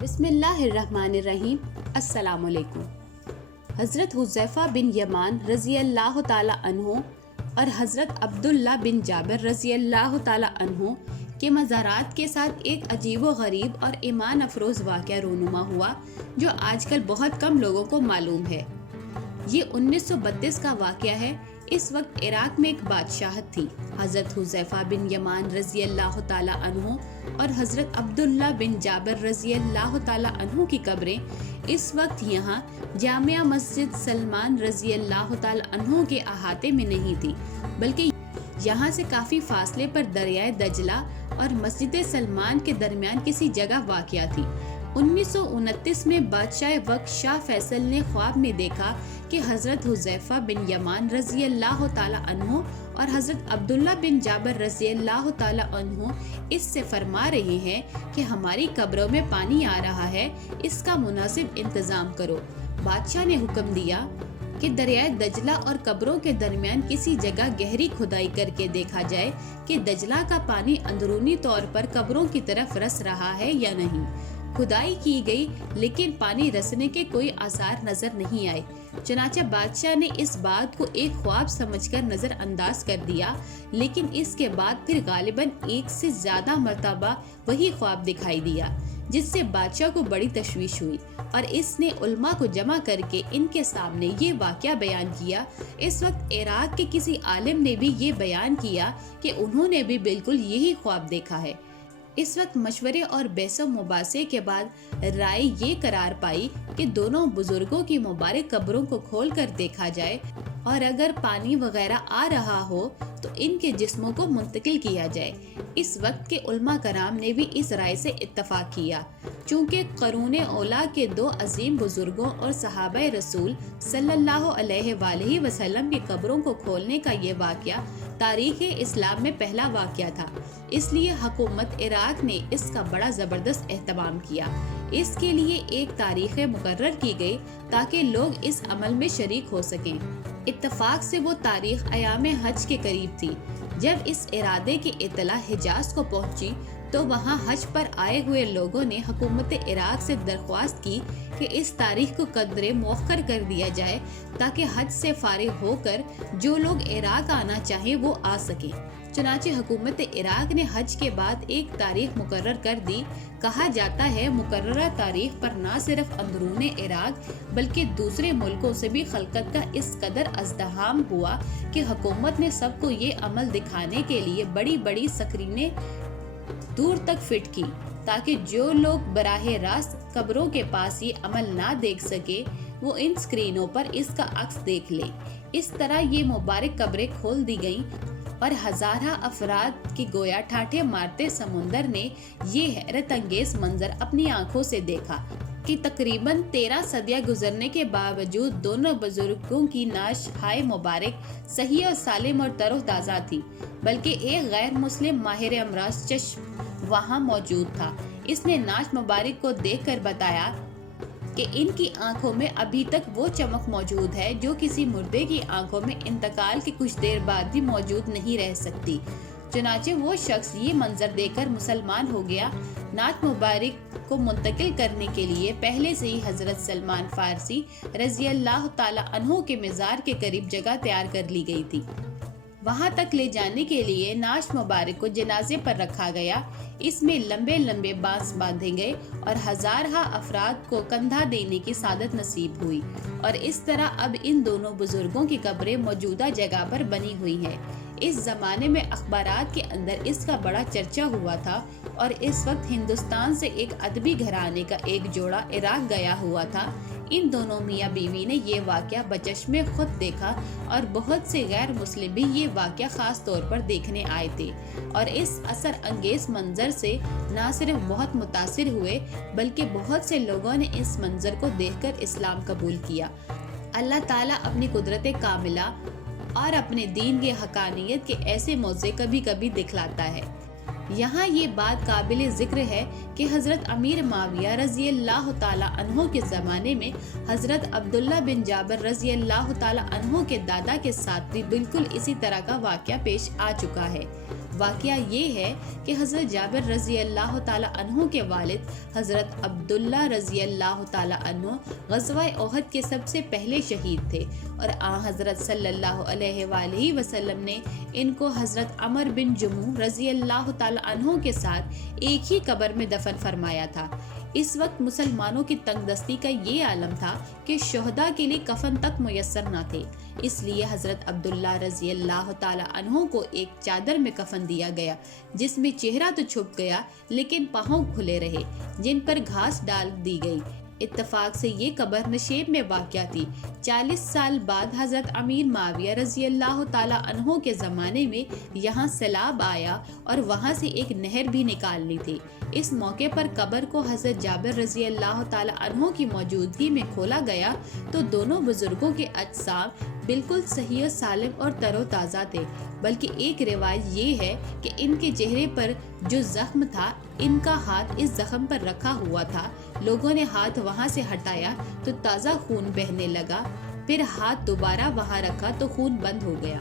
بسم اللہ الرحمن الرحیم۔ السلام علیکم۔ حضرت حذیفہ بن یمان رضی اللہ تعالی عنہ اور حضرت عبداللہ بن جابر رضی اللہ تعالی عنہ کے مزارات کے ساتھ ایک عجیب و غریب اور ایمان افروز واقعہ رونما ہوا جو آج کل بہت کم لوگوں کو معلوم ہے۔ یہ 1932 کا واقعہ ہے۔ اس وقت عراق میں ایک بادشاہت تھی۔ حضرت حذیفہ بن یمان رضی اللہ تعالی عنہ اور حضرت عبداللہ بن جابر رضی اللہ تعالی عنہ کی قبریں اس وقت یہاں جامع مسجد سلمان رضی اللہ تعالی عنہ کے احاطے میں نہیں تھی، بلکہ یہاں سے کافی فاصلے پر دریائے دجلہ اور مسجد سلمان کے درمیان کسی جگہ واقع تھی۔ 1929 میں بادشاہ وقت شاہ فیصل نے خواب میں دیکھا کہ حضرت حذیفہ بن یمان رضی اللہ تعالی عنہ اور حضرت عبداللہ بن جابر رضی اللہ تعالی عنہ اس سے فرما رہے ہیں کہ ہماری قبروں میں پانی آ رہا ہے، اس کا مناسب انتظام کرو۔ بادشاہ نے حکم دیا کہ دریائے دجلہ اور قبروں کے درمیان کسی جگہ گہری کھدائی کر کے دیکھا جائے کہ دجلہ کا پانی اندرونی طور پر قبروں کی طرف رس رہا ہے یا نہیں۔ کھدائی کی گئی لیکن پانی رسنے کے کوئی آثار نظر نہیں آئے۔ چنانچہ بادشاہ نے اس بات کو ایک خواب سمجھ کر نظر انداز کر دیا، لیکن اس کے بعد پھر غالباً ایک سے زیادہ مرتبہ وہی خواب دکھائی دیا، جس سے بادشاہ کو بڑی تشویش ہوئی اور اس نے علماء کو جمع کر کے ان کے سامنے یہ واقعہ بیان کیا۔ اس وقت عراق کے کسی عالم نے بھی یہ بیان کیا کہ انہوں نے بھی بالکل یہی خواب دیکھا ہے۔ اس وقت مشورے اور بحث و مباحثے کے بعد رائے یہ قرار پائی کہ دونوں بزرگوں کی مبارک قبروں کو کھول کر دیکھا جائے اور اگر پانی وغیرہ آ رہا ہو تو ان کے جسموں کو منتقل کیا جائے۔ اس وقت کے علماء کرام نے بھی اس رائے سے اتفاق کیا، چونکہ قرون اولیٰ کے دو عظیم بزرگوں اور صحابہ رسول صلی اللہ علیہ وآلہ وسلم کی قبروں کو کھولنے کا یہ واقعہ تاریخ اسلام میں پہلا واقعہ تھا، اس لیے حکومت عراق نے اس کا بڑا زبردست اہتمام کیا۔ اس کے لیے ایک تاریخ مقرر کی گئی تاکہ لوگ اس عمل میں شریک ہو سکیں۔ اتفاق سے وہ تاریخ ایام حج کے قریب تھی۔ جب اس ارادے کی اطلاع حجاز کو پہنچی تو وہاں حج پر آئے ہوئے لوگوں نے حکومت عراق سے درخواست کی کہ اس تاریخ کو قدرے مؤخر کر دیا جائے تاکہ حج سے فارغ ہو کر جو لوگ عراق آنا چاہیں وہ آ سکیں۔ چنانچہ حکومت عراق نے حج کے بعد ایک تاریخ مقرر کر دی۔ کہا جاتا ہے مقررہ تاریخ پر نہ صرف اندرون عراق بلکہ دوسرے ملکوں سے بھی خلقت کا اس قدر ازدحام ہوا کہ حکومت نے سب کو یہ عمل دکھانے کے لیے بڑی بڑی سکرینیں دور تک فٹ کی تاکہ جو لوگ براہ راست قبروں کے پاس یہ عمل نہ دیکھ سکے وہ ان سکرینوں پر اس کا عکس دیکھ لیں۔ اس طرح یہ مبارک قبریں کھول دی گئیں اور ہزارہ افراد کی گویا ٹھاٹھے مارتے سمندر نے یہ حیرت انگیز منظر اپنی آنکھوں سے دیکھا کہ تقریباً 13 صدیاں گزرنے کے باوجود دونوں بزرگوں کی نعش ہائے مبارک صحیح اور سالم اور تر و تازہ تھی، بلکہ ایک غیر مسلم ماہر امراض چشم وہاں موجود تھا۔ اس نے نعش مبارک کو دیکھ کر بتایا کہ ان کی آنکھوں میں ابھی تک وہ چمک موجود ہے جو کسی مردے کی آنکھوں میں انتقال کے کچھ دیر بعد بھی موجود نہیں رہ سکتی۔ چنانچہ وہ شخص یہ منظر دیکھ کر مسلمان ہو گیا۔ نعت مبارک کو منتقل کرنے کے لیے پہلے سے ہی حضرت سلمان فارسی رضی اللہ تعالی عنہ کے مزار کے قریب جگہ تیار کر لی گئی تھی۔ وہاں تک لے جانے کے لیے نعش مبارک کو جنازے پر رکھا گیا۔ اس میں لمبے لمبے بانس باندھے گئے اور ہزارہ افراد کو کندھا دینے کی سعادت نصیب ہوئی، اور اس طرح اب ان دونوں بزرگوں کی قبریں موجودہ جگہ پر بنی ہوئی ہیں۔ اس زمانے میں اخبارات کے اندر اس کا بڑا چرچا ہوا تھا، اور اس وقت ہندوستان سے ایک ادبی گھرانے کا ایک جوڑا عراق گیا ہوا تھا۔ ان دونوں میاں بیوی نے یہ واقعہ بچشم خود دیکھا، اور بہت سے غیر مسلم بھی یہ واقعہ خاص طور پر دیکھنے آئے تھے، اور اس اثر انگیز منظر سے نہ صرف بہت متاثر ہوئے بلکہ بہت سے لوگوں نے اس منظر کو دیکھ کر اسلام قبول کیا۔ اللہ تعالیٰ اپنی قدرت کاملہ اور اپنے دین کی حقانیت کے ایسے موضوع کبھی کبھی دکھلاتا ہے۔ یہاں یہ بات قابل ذکر ہے کہ حضرت امیر معاویہ رضی اللہ تعالی عنہ کے زمانے میں حضرت عبداللہ بن جابر رضی اللہ تعالی عنہ کے دادا کے ساتھ بھی بالکل اسی طرح کا واقعہ پیش آ چکا ہے۔ واقعہ یہ ہے کہ حضرت جابر رضی اللہ تعالیٰ عنہ کے والد حضرت عبداللہ رضی اللہ تعالیٰ عنہ غزوہ احد کے سب سے پہلے شہید تھے، اور حضرت صلی اللہ علیہ وآلہ وسلم نے ان کو حضرت عمر بن جموح رضی اللہ تعالیٰ عنہ کے ساتھ ایک ہی قبر میں دفن فرمایا تھا۔ اس وقت مسلمانوں کی تنگ دستی کا یہ عالم تھا کہ شہداء کے لیے کفن تک میسر نہ تھے، اس لیے حضرت عبداللہ رضی اللہ تعالیٰ عنہ کو ایک چادر میں کفن دیا گیا، جس میں چہرہ تو چھپ گیا لیکن پاؤں کھلے رہے، جن پر گھاس ڈال دی گئی۔ اتفاق سے یہ قبر نشیب میں واقع تھی۔ 40 سال بعد حضرت امیر معاویہ رضی اللہ تعالیٰ عنہ کے زمانے میں یہاں سیلاب آیا اور وہاں سے ایک نہر بھی نکالنی تھی۔ اس موقع پر قبر کو حضرت جابر رضی اللہ تعالیٰ عنہ کی موجودگی میں کھولا گیا تو دونوں بزرگوں کے اجسام بالکل صحیح و سالم اور تر و تازہ تھے، بلکہ ایک روایت یہ ہے کہ ان کے چہرے پر جو زخم تھا، ان کا ہاتھ اس زخم پر رکھا ہوا تھا۔ لوگوں نے ہاتھ وہاں سے ہٹایا تو تازہ خون بہنے لگا، پھر ہاتھ دوبارہ وہاں رکھا تو خون بند ہو گیا۔